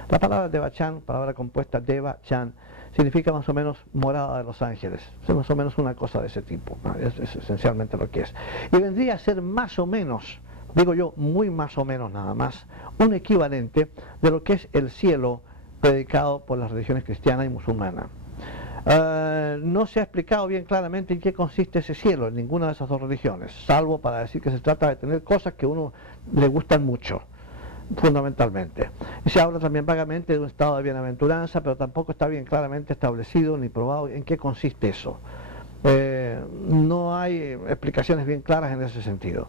La palabra Devachan, palabra compuesta Devachan, significa más o menos morada de los ángeles, es más o menos una cosa de ese tipo, ¿no? Es esencialmente lo que es. Y vendría a ser más o menos, digo yo, muy más o menos nada más, un equivalente de lo que es el cielo predicado por las religiones cristiana y musulmana. No se ha explicado bien claramente en qué consiste ese cielo en ninguna de esas dos religiones, salvo para decir que se trata de tener cosas que a uno le gustan mucho, fundamentalmente. Y se habla también vagamente de un estado de bienaventuranza, pero tampoco está bien claramente establecido ni probado en qué consiste eso. No hay explicaciones bien claras en ese sentido.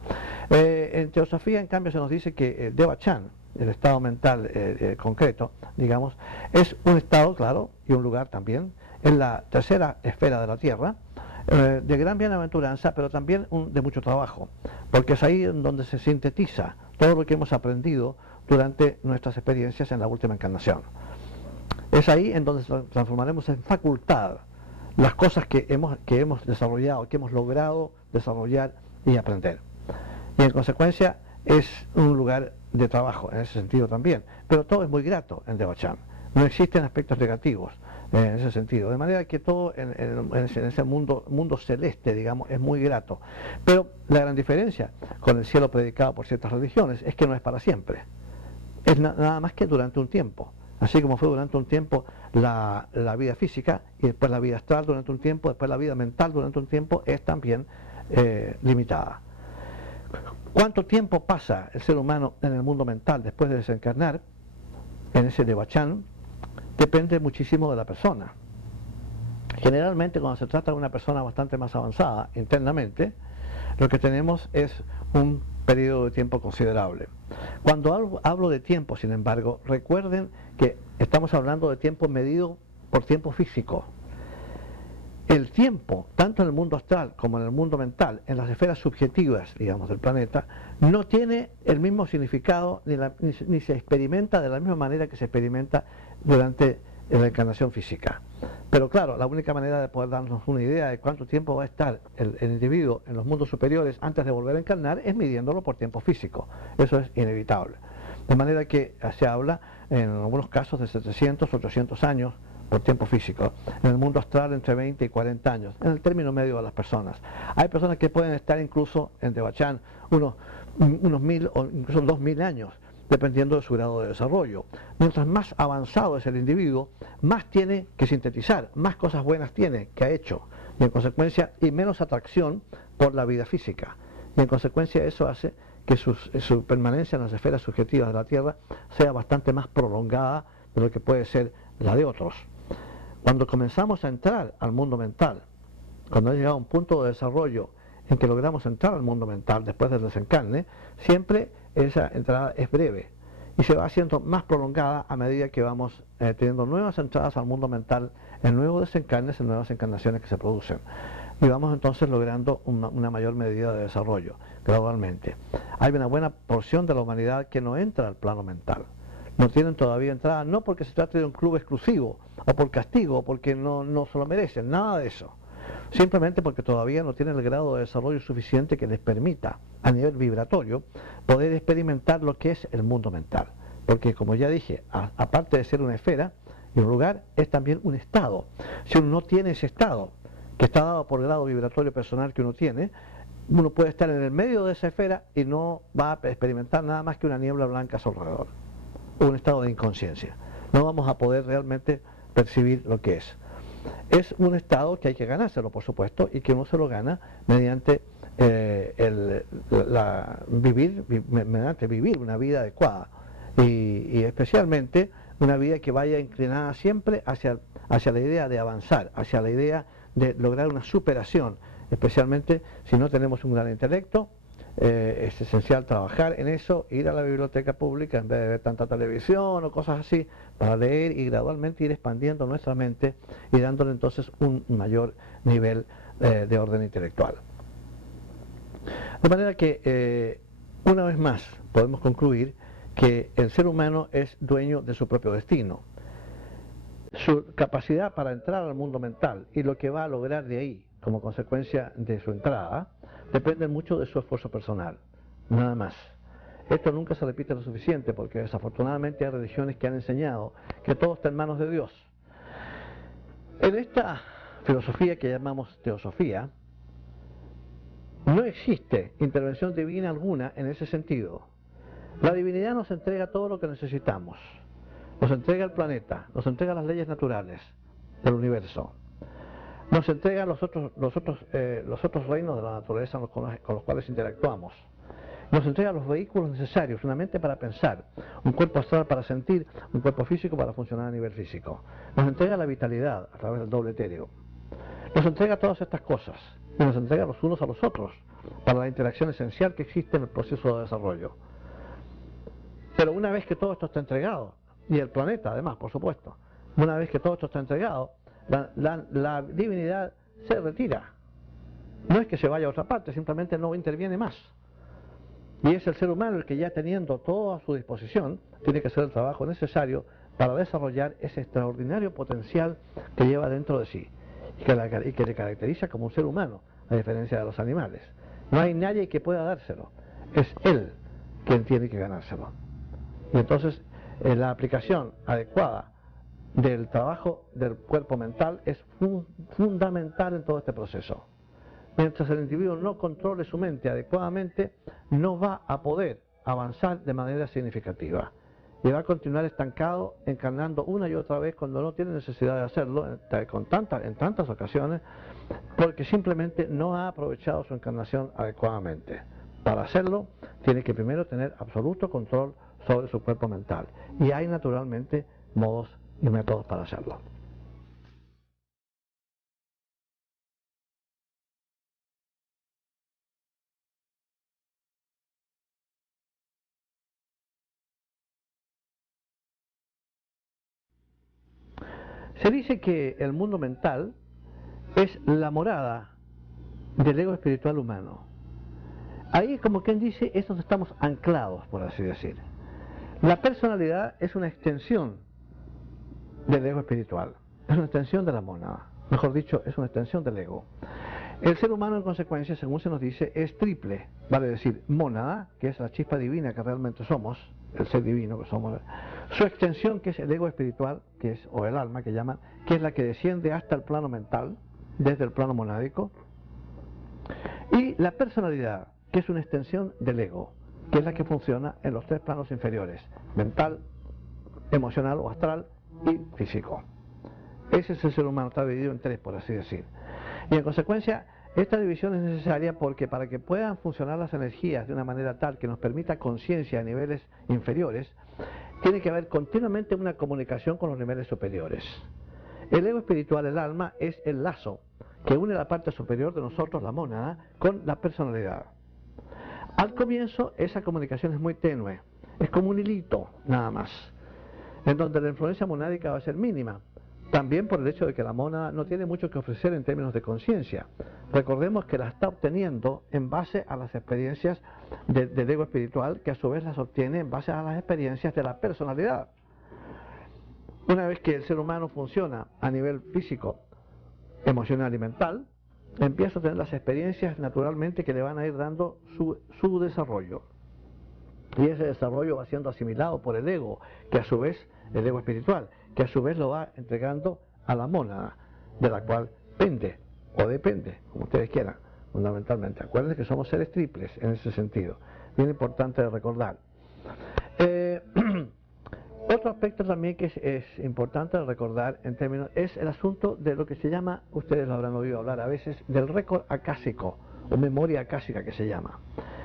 En teosofía, en cambio, se nos dice que Devachan, el estado mental concreto, digamos, es un estado, claro, y un lugar también, en la tercera esfera de la Tierra, de gran bienaventuranza, pero también de mucho trabajo, porque es ahí en donde se sintetiza todo lo que hemos aprendido durante nuestras experiencias en la última encarnación. Es ahí en donde transformaremos en facultad las cosas que hemos desarrollado, que hemos logrado desarrollar y aprender. Y en consecuencia es un lugar de trabajo en ese sentido también, pero todo es muy grato en Devachan, no existen aspectos negativos en ese sentido, de manera que todo en ese mundo celeste, digamos, es muy grato. Pero la gran diferencia con el cielo predicado por ciertas religiones es que no es para siempre, es nada más que durante un tiempo, así como fue durante un tiempo la vida física y después la vida astral durante un tiempo, después la vida mental durante un tiempo, es también limitada. ¿Cuánto tiempo pasa el ser humano en el mundo mental después de desencarnar, en ese Devachan? Depende muchísimo de la persona. Generalmente, cuando se trata de una persona bastante más avanzada internamente, lo que tenemos es un periodo de tiempo considerable. Cuando hablo de tiempo, sin embargo, recuerden que estamos hablando de tiempo medido por tiempo físico. El tiempo, tanto en el mundo astral como en el mundo mental, en las esferas subjetivas, digamos, del planeta, no tiene el mismo significado ni se experimenta de la misma manera que se experimenta durante la encarnación física. Pero claro, la única manera de poder darnos una idea de cuánto tiempo va a estar el individuo en los mundos superiores antes de volver a encarnar es midiéndolo por tiempo físico. Eso es inevitable. De manera que se habla en algunos casos de 700, 800 años por tiempo físico, en el mundo astral entre 20 y 40 años, en el término medio de las personas. Hay personas que pueden estar incluso en Devachan unos 1000 o incluso 2000 años, dependiendo de su grado de desarrollo. Mientras más avanzado es el individuo, más tiene que sintetizar, más cosas buenas tiene que ha hecho, y en consecuencia, y menos atracción por la vida física. Y en consecuencia eso hace que su permanencia en las esferas subjetivas de la Tierra sea bastante más prolongada de lo que puede ser la de otros. Cuando comenzamos a entrar al mundo mental, cuando ha llegado a un punto de desarrollo en que logramos entrar al mundo mental después del desencarne, siempre esa entrada es breve y se va haciendo más prolongada a medida que vamos teniendo nuevas entradas al mundo mental en nuevos desencarnes, en nuevas encarnaciones que se producen. Y vamos entonces logrando una mayor medida de desarrollo, gradualmente. Hay una buena porción de la humanidad que no entra al plano mental. No tienen todavía entrada, no porque se trate de un club exclusivo, o por castigo, o porque no se lo merecen, nada de eso. Simplemente porque todavía no tienen el grado de desarrollo suficiente que les permita, a nivel vibratorio, poder experimentar lo que es el mundo mental. Porque, como ya dije, aparte de ser una esfera y un lugar, es también un estado. Si uno no tiene ese estado, que está dado por el grado vibratorio personal que uno tiene, uno puede estar en el medio de esa esfera y no va a experimentar nada más que una niebla blanca a su alrededor, un estado de inconsciencia. No vamos a poder realmente percibir lo que es. Es un estado que hay que ganárselo, por supuesto, y que uno se lo gana mediante mediante vivir una vida adecuada y especialmente una vida que vaya inclinada siempre hacia la idea de avanzar, hacia la idea de lograr una superación, especialmente si no tenemos un gran intelecto. Es esencial trabajar en eso, ir a la biblioteca pública en vez de ver tanta televisión o cosas así, para leer y gradualmente ir expandiendo nuestra mente y dándole entonces un mayor nivel de orden intelectual. De manera que, una vez más, podemos concluir que el ser humano es dueño de su propio destino. Su capacidad para entrar al mundo mental y lo que va a lograr de ahí, como consecuencia de su entrada, depende mucho de su esfuerzo personal, nada más. Esto nunca se repite lo suficiente porque desafortunadamente hay religiones que han enseñado que todo está en manos de Dios. En esta filosofía que llamamos teosofía, no existe intervención divina alguna en ese sentido. La divinidad nos entrega todo lo que necesitamos. Nos entrega el planeta, nos entrega las leyes naturales del universo, nos entrega los otros reinos de la naturaleza con los cuales interactuamos, nos entrega los vehículos necesarios, una mente para pensar, un cuerpo astral para sentir, un cuerpo físico para funcionar a nivel físico, nos entrega la vitalidad a través del doble etéreo, nos entrega todas estas cosas y nos entrega los unos a los otros para la interacción esencial que existe en el proceso de desarrollo. Pero una vez que todo esto está entregado, y el planeta además, por supuesto, una vez que todo esto está entregado, la divinidad se retira. No es que se vaya a otra parte, simplemente no interviene más. Y es el ser humano el que, ya teniendo todo a su disposición, tiene que hacer el trabajo necesario para desarrollar ese extraordinario potencial que lleva dentro de sí y que le caracteriza como un ser humano, a diferencia de los animales. No hay nadie que pueda dárselo, es él quien tiene que ganárselo. Y entonces la aplicación adecuada del trabajo del cuerpo mental es fundamental en todo este proceso. Mientras el individuo no controle su mente adecuadamente, no va a poder avanzar de manera significativa y va a continuar estancado, encarnando una y otra vez cuando no tiene necesidad de hacerlo en tantas ocasiones, porque simplemente no ha aprovechado su encarnación adecuadamente. Para hacerlo, tiene que primero tener absoluto control sobre su cuerpo mental, y hay naturalmente modos y métodos para hacerlo. Se dice que el mundo mental es la morada del ego espiritual humano. Ahí, como quien dice, es donde estamos anclados, por así decir. La personalidad es una extensión del ego espiritual, es una extensión de la mónada, mejor dicho, es una extensión del ego. El ser humano, en consecuencia, según se nos dice, es triple, vale decir, mónada, que es la chispa divina que realmente somos, el ser divino que somos, su extensión, que es el ego espiritual, que es, o el alma que llaman, que es la que desciende hasta el plano mental, desde el plano monádico, y la personalidad, que es una extensión del ego, que es la que funciona en los tres planos inferiores, mental, emocional o astral y físico. Ese es el ser humano, está dividido en tres, por así decir. Y en consecuencia, esta división es necesaria porque para que puedan funcionar las energías de una manera tal que nos permita conciencia a niveles inferiores, tiene que haber continuamente una comunicación con los niveles superiores. El ego espiritual, el alma, es el lazo que une la parte superior de nosotros, la mónada, con la personalidad. Al comienzo, esa comunicación es muy tenue, es como un hilito, nada más, en donde la influencia monádica va a ser mínima. También por el hecho de que la mónada no tiene mucho que ofrecer en términos de conciencia. Recordemos que la está obteniendo en base a las experiencias del ego espiritual, que a su vez las obtiene en base a las experiencias de la personalidad. Una vez que el ser humano funciona a nivel físico, emocional y mental, empieza a tener las experiencias naturalmente que le van a ir dando su desarrollo. Y ese desarrollo va siendo asimilado por el ego, que a su vez, el ego espiritual, que a su vez lo va entregando a la mónada, de la cual pende, o depende, como ustedes quieran, fundamentalmente. Acuérdense que somos seres triples en ese sentido, bien importante de recordar. Otro aspecto también que es importante de recordar en términos es el asunto de lo que se llama, ustedes lo habrán oído hablar a veces, del récord acásico o memoria acásica que se llama,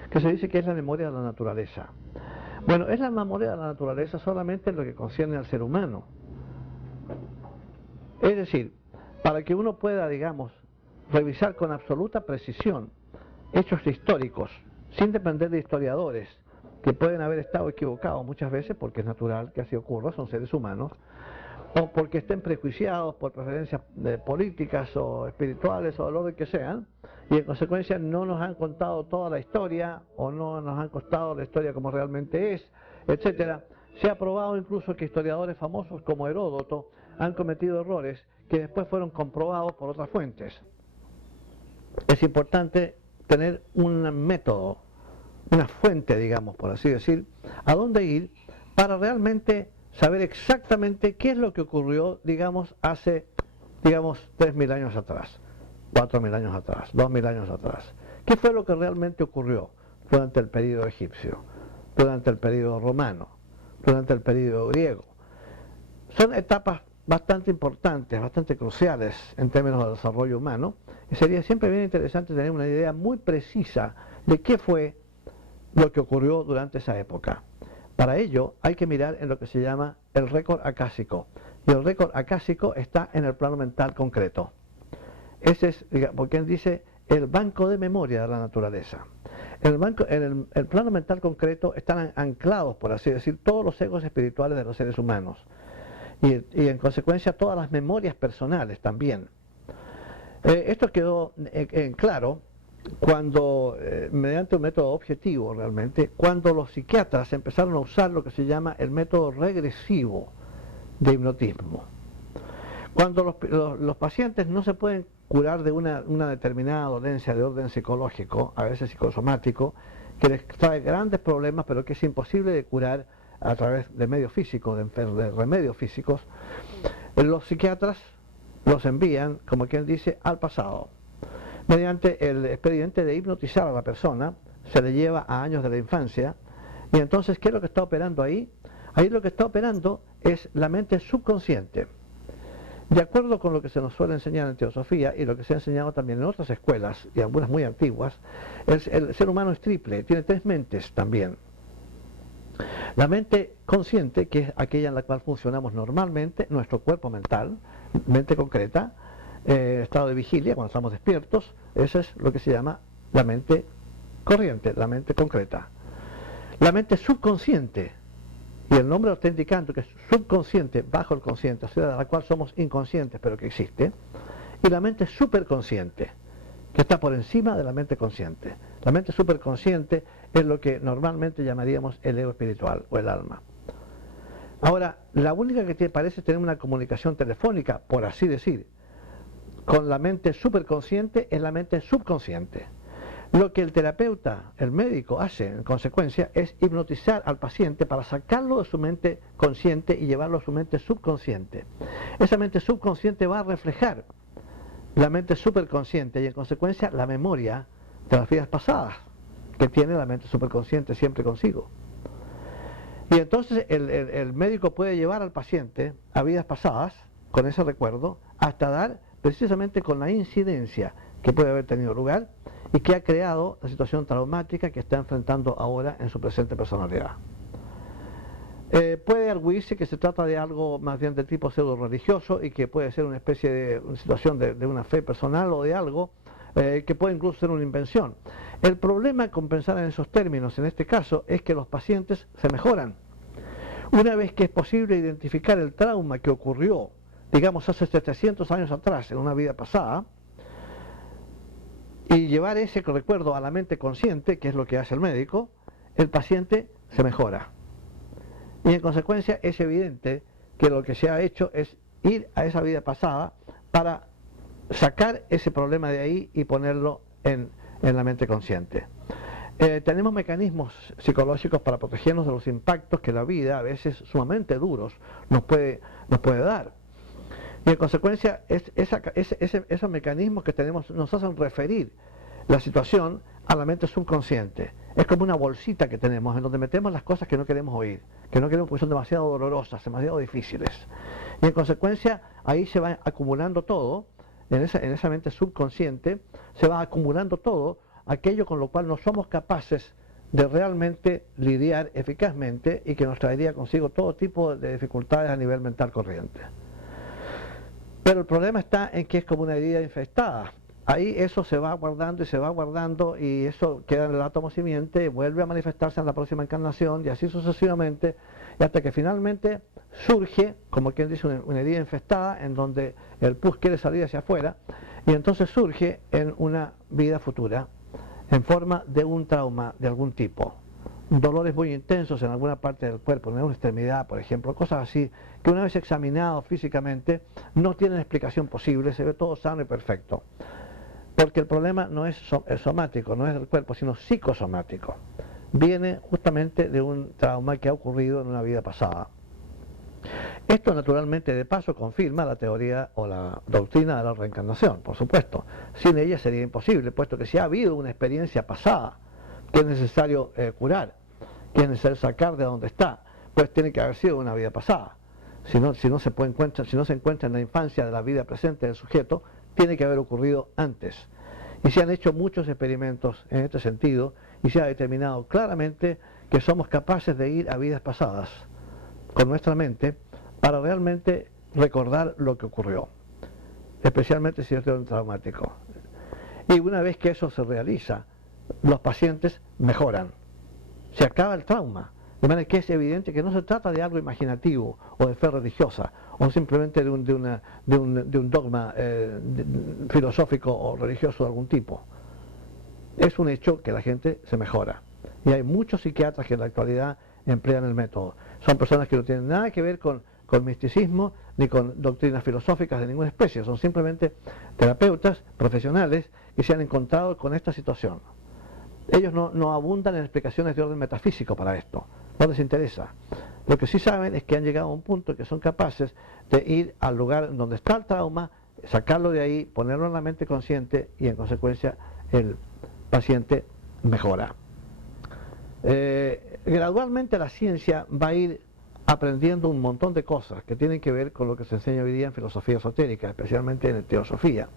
que se dice que es la memoria de la naturaleza. Bueno, es la memoria de la naturaleza solamente en lo que concierne al ser humano. Es decir, para que uno pueda, digamos, revisar con absoluta precisión hechos históricos, sin depender de historiadores, que pueden haber estado equivocados muchas veces, porque es natural que así ocurra, son seres humanos, o porque estén prejuiciados por preferencias políticas o espirituales o de lo que sean, y en consecuencia no nos han contado toda la historia, o no nos han contado la historia como realmente es, etcétera. Se ha probado incluso que historiadores famosos como Heródoto han cometido errores que después fueron comprobados por otras fuentes. Es importante tener un método, una fuente, digamos, por así decir, a dónde ir para realmente saber exactamente qué es lo que ocurrió, digamos, hace, 3.000 años atrás, 4.000 años atrás, 2.000 años atrás. ¿Qué fue lo que realmente ocurrió durante el período egipcio, durante el período romano, durante el período griego? Son etapas bastante importantes, bastante cruciales en términos de desarrollo humano, y sería siempre bien interesante tener una idea muy precisa de qué fue lo que ocurrió durante esa época. Para ello hay que mirar en lo que se llama el récord acásico, y el récord acásico está en el plano mental concreto. Ese es, porque él dice, el banco de memoria de la naturaleza. En el plano mental concreto están anclados, por así decir, todos los egos espirituales de los seres humanos, y en consecuencia todas las memorias personales también. Esto quedó en claro cuando, mediante un método objetivo realmente, cuando los psiquiatras empezaron a usar lo que se llama el método regresivo de hipnotismo. Cuando los pacientes no se pueden curar de una determinada dolencia de orden psicológico, a veces psicosomático, que les trae grandes problemas, pero que es imposible de curar a través de medios físicos, de remedios físicos, los psiquiatras los envían, como quien dice, al pasado. Mediante el expediente de hipnotizar a la persona, se le lleva a años de la infancia, y entonces, ¿qué es lo que está operando ahí? Ahí lo que está operando es la mente subconsciente. De acuerdo con lo que se nos suele enseñar en teosofía y lo que se ha enseñado también en otras escuelas, y algunas muy antiguas, el ser humano es triple, tiene 3 mentes también. La mente consciente, que es aquella en la cual funcionamos normalmente, nuestro cuerpo mental, mente concreta, estado de vigilia, cuando estamos despiertos, eso es lo que se llama la mente corriente, la mente concreta. La mente subconsciente, y el nombre lo está indicando que es subconsciente, bajo el consciente, o sea, de la cual somos inconscientes, pero que existe, y la mente superconsciente, que está por encima de la mente consciente. La mente superconsciente es lo que normalmente llamaríamos el ego espiritual o el alma. Ahora, la única que parece tener una comunicación telefónica, por así decir, con la mente superconsciente es la mente subconsciente. Lo que el terapeuta, el médico, hace en consecuencia es hipnotizar al paciente para sacarlo de su mente consciente y llevarlo a su mente subconsciente. Esa mente subconsciente va a reflejar la mente superconsciente y en consecuencia la memoria de las vidas pasadas que tiene la mente superconsciente siempre consigo. Y entonces el médico puede llevar al paciente a vidas pasadas con ese recuerdo hasta dar precisamente con la incidencia que puede haber tenido lugar y que ha creado la situación traumática que está enfrentando ahora en su presente personalidad. Puede arguirse que se trata de algo más bien de tipo pseudo religioso y que puede ser una especie de una situación de una fe personal o de algo que puede incluso ser una invención. El problema con pensar en esos términos en este caso es que los pacientes se mejoran. Una vez que es posible identificar el trauma que ocurrió, digamos hace 700 años atrás en una vida pasada, y llevar ese recuerdo a la mente consciente, que es lo que hace el médico, el paciente se mejora. Y en consecuencia es evidente que lo que se ha hecho es ir a esa vida pasada para sacar ese problema de ahí y ponerlo en la mente consciente. Tenemos mecanismos psicológicos para protegernos de los impactos que la vida, a veces sumamente duros, nos puede dar. Y en consecuencia, esos mecanismos que tenemos nos hacen referir la situación a la mente subconsciente. Es como una bolsita que tenemos en donde metemos las cosas que no queremos oír, que no queremos porque son demasiado dolorosas, demasiado difíciles. Y en consecuencia ahí se va acumulando todo, en esa mente subconsciente se va acumulando todo aquello con lo cual no somos capaces de realmente lidiar eficazmente y que nos traería consigo todo tipo de dificultades a nivel mental corriente. Pero el problema está en que es como una herida infectada. Ahí eso se va guardando y se va guardando y eso queda en el átomo simiente, vuelve a manifestarse en la próxima encarnación y así sucesivamente, y hasta que finalmente surge, como quien dice, una herida infestada en donde el pus quiere salir hacia afuera y entonces surge en una vida futura en forma de un trauma de algún tipo. Dolores muy intensos en alguna parte del cuerpo, en una extremidad, por ejemplo, cosas así, que una vez examinado físicamente no tienen explicación posible, se ve todo sano y perfecto. Porque el problema no es somático, no es del cuerpo, sino psicosomático. Viene justamente de un trauma que ha ocurrido en una vida pasada. Esto naturalmente de paso confirma la teoría o la doctrina de la reencarnación, por supuesto. Sin ella sería imposible, puesto que si ha habido una experiencia pasada que es necesario curar, que es necesario sacar de donde está, pues tiene que haber sido una vida pasada. Si no se encuentra en la infancia de la vida presente del sujeto, tiene que haber ocurrido antes. Y se han hecho muchos experimentos en este sentido y se ha determinado claramente que somos capaces de ir a vidas pasadas con nuestra mente para realmente recordar lo que ocurrió, especialmente si es de un traumático. Y una vez que eso se realiza, los pacientes mejoran, se acaba el trauma, de manera que es evidente que no se trata de algo imaginativo o de fe religiosa o simplemente de un dogma filosófico o religioso de algún tipo. Es un hecho que la gente se mejora y hay muchos psiquiatras que en la actualidad emplean el método. Son personas que no tienen nada que ver con misticismo ni con doctrinas filosóficas de ninguna especie, son simplemente terapeutas profesionales que se han encontrado con esta situación. Ellos no abundan en explicaciones de orden metafísico para esto, no les interesa. Lo que sí saben es que han llegado a un punto en que son capaces de ir al lugar donde está el trauma, sacarlo de ahí, ponerlo en la mente consciente y en consecuencia el paciente mejora. Gradualmente la ciencia va a ir aprendiendo un montón de cosas que tienen que ver con lo que se enseña hoy día en filosofía esotérica, especialmente en teosofía.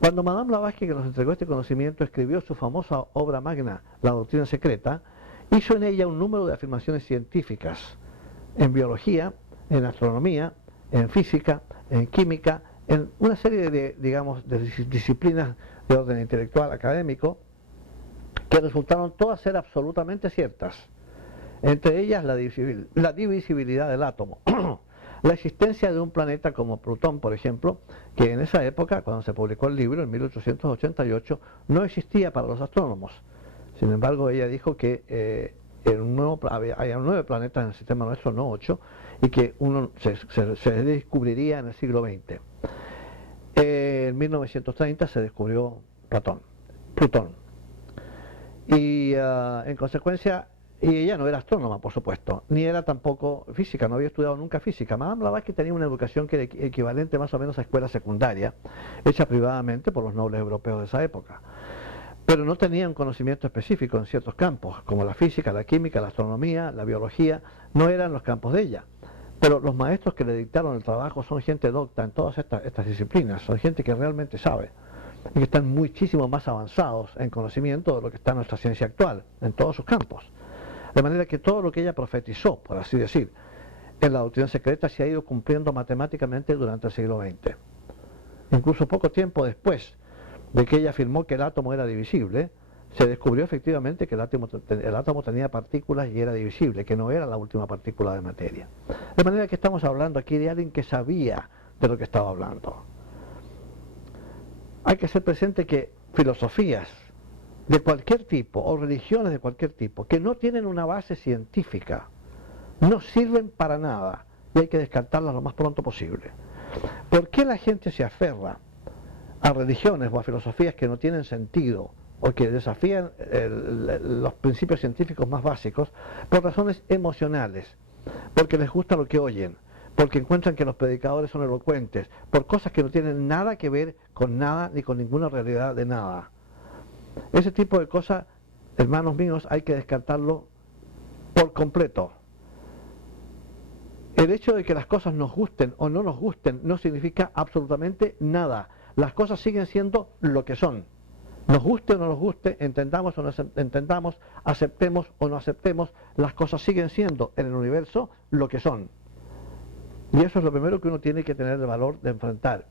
Cuando Madame Blavatsky, que nos entregó este conocimiento, escribió su famosa obra magna, La Doctrina Secreta, hizo en ella un número de afirmaciones científicas en biología, en astronomía, en física, en química, en una serie de disciplinas de orden intelectual académico que resultaron todas ser absolutamente ciertas. Entre ellas la divisibilidad del átomo, la existencia de un planeta como Plutón, por ejemplo, que en esa época, cuando se publicó el libro, en 1888, no existía para los astrónomos. Sin embargo, ella dijo que hay 9 planetas en el sistema nuestro, no 8, y que uno se descubriría en el siglo XX. En 1930 se descubrió Plutón. Y en consecuencia, y ella no era astrónoma, por supuesto, ni era tampoco física, no había estudiado nunca física. Madame Blavatsky tenía una educación que era equivalente más o menos a escuela secundaria, hecha privadamente por los nobles europeos de esa época. Pero no tenía un conocimiento específico en ciertos campos, como la física, la química, la astronomía, la biología, no eran los campos de ella. Pero los maestros que le dictaron el trabajo son gente docta en todas estas disciplinas, son gente que realmente sabe y que están muchísimo más avanzados en conocimiento de lo que está en nuestra ciencia actual, en todos sus campos. De manera que todo lo que ella profetizó, por así decir, en la doctrina secreta se ha ido cumpliendo matemáticamente durante el siglo XX. Incluso poco tiempo después de que ella afirmó que el átomo era divisible, se descubrió efectivamente que el átomo tenía partículas y era divisible, que no era la última partícula de materia. De manera que estamos hablando aquí de alguien que sabía de lo que estaba hablando. Hay que ser presente que filosofías de cualquier tipo o religiones de cualquier tipo que no tienen una base científica no sirven para nada y hay que descartarlas lo más pronto posible. ¿Por qué la gente se aferra a religiones o a filosofías que no tienen sentido o que desafían los principios científicos más básicos? Por razones emocionales, porque les gusta lo que oyen, porque encuentran que los predicadores son elocuentes, por cosas que no tienen nada que ver con nada ni con ninguna realidad de nada. Ese tipo de cosas, hermanos míos, hay que descartarlo por completo. El hecho de que las cosas nos gusten o no nos gusten no significa absolutamente nada. Las cosas siguen siendo lo que son. Nos guste o no nos guste, entendamos o no entendamos, aceptemos o no aceptemos, las cosas siguen siendo en el universo lo que son. Y eso es lo primero que uno tiene que tener el valor de enfrentar.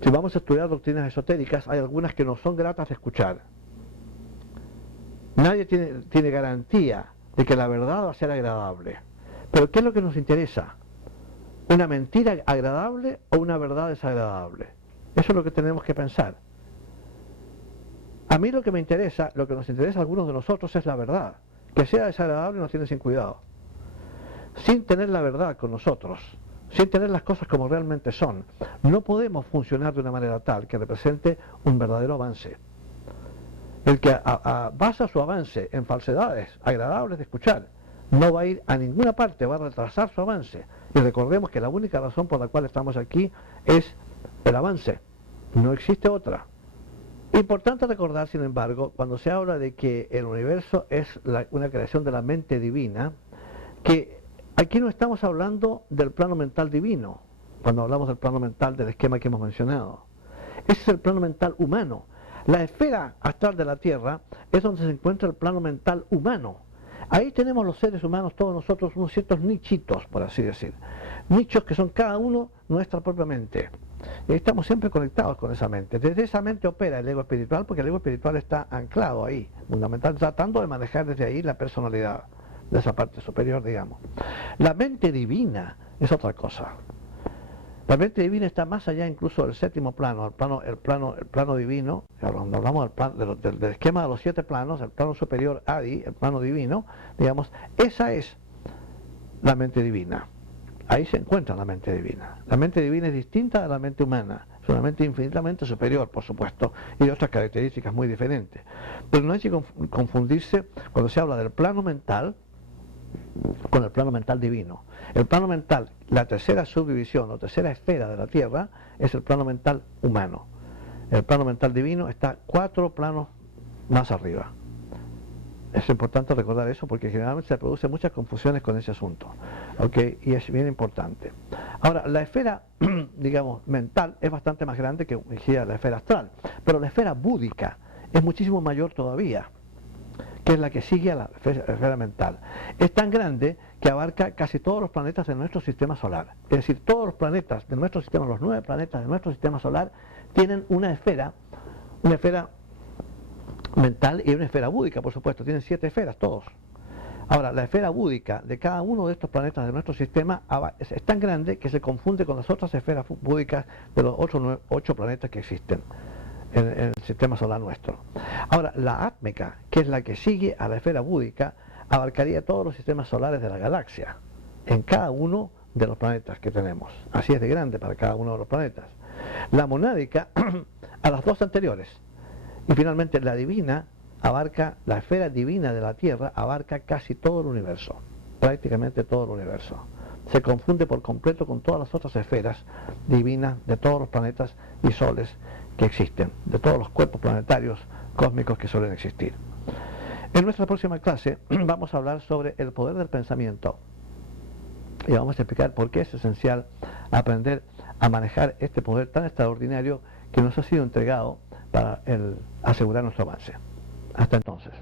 Si vamos a estudiar doctrinas esotéricas, hay algunas que no son gratas de escuchar. Nadie tiene garantía de que la verdad va a ser agradable. Pero ¿qué es lo que nos interesa? ¿Una mentira agradable o una verdad desagradable? Eso es lo que tenemos que pensar. A mí lo que me interesa, lo que nos interesa a algunos de nosotros es la verdad. Que sea desagradable nos tiene sin cuidado. Sin tener la verdad con nosotros, sin tener las cosas como realmente son, no podemos funcionar de una manera tal que represente un verdadero avance. El que basa su avance en falsedades agradables de escuchar, no va a ir a ninguna parte, va a retrasar su avance. Y recordemos que la única razón por la cual estamos aquí es el avance, no existe otra. Importante recordar, sin embargo, cuando se habla de que el universo es una creación de la mente divina, que aquí no estamos hablando del plano mental divino, cuando hablamos del plano mental del esquema que hemos mencionado. Ese es el plano mental humano. La esfera astral de la Tierra es donde se encuentra el plano mental humano. Ahí tenemos los seres humanos, todos nosotros, unos ciertos nichitos, por así decir. Nichos que son cada uno nuestra propia mente. Y estamos siempre conectados con esa mente. Desde esa mente opera el ego espiritual, porque el ego espiritual está anclado ahí, fundamental, tratando de manejar desde ahí la personalidad, de esa parte superior, digamos. La mente divina es otra cosa. La mente divina está más allá incluso del séptimo plano, el plano divino. Cuando hablamos del esquema de los 7 planos, el plano superior Adi, el plano divino, digamos, esa es la mente divina. Ahí se encuentra la mente divina. La mente divina es distinta de la mente humana, es una mente infinitamente superior, por supuesto, y de otras características muy diferentes. Pero no hay que confundirse cuando se habla del plano mental con el plano mental divino. El plano mental, la tercera subdivisión o tercera esfera de la Tierra, es el plano mental humano. El plano mental divino está 4 planos más arriba. Es importante recordar eso porque generalmente se producen muchas confusiones con ese asunto. ¿Okay? Y es bien importante. Ahora, la esfera, digamos, mental es bastante más grande que la esfera astral, pero la esfera búdica es muchísimo mayor todavía, que es la que sigue a la esfera mental. Es tan grande que abarca casi todos los planetas de nuestro sistema solar. Es decir, todos los planetas de nuestro sistema, los 9 planetas de nuestro sistema solar, tienen una esfera mental y una esfera búdica, por supuesto. Tienen 7 esferas todos. Ahora, la esfera búdica de cada uno de estos planetas de nuestro sistema es tan grande que se confunde con las otras esferas búdicas de los otros 8 planetas que existen en el sistema solar nuestro. Ahora, la átmica, que es la que sigue a la esfera búdica, abarcaría todos los sistemas solares de la galaxia, en cada uno de los planetas que tenemos. Así es de grande para cada uno de los planetas. La monádica, a las 2 anteriores. Y finalmente la divina abarca, la esfera divina de la Tierra abarca casi todo el universo, prácticamente todo el universo. Se confunde por completo con todas las otras esferas divinas de todos los planetas y soles que existen, de todos los cuerpos planetarios cósmicos que suelen existir. En nuestra próxima clase vamos a hablar sobre el poder del pensamiento y vamos a explicar por qué es esencial aprender a manejar este poder tan extraordinario que nos ha sido entregado para asegurar nuestro avance. Hasta entonces.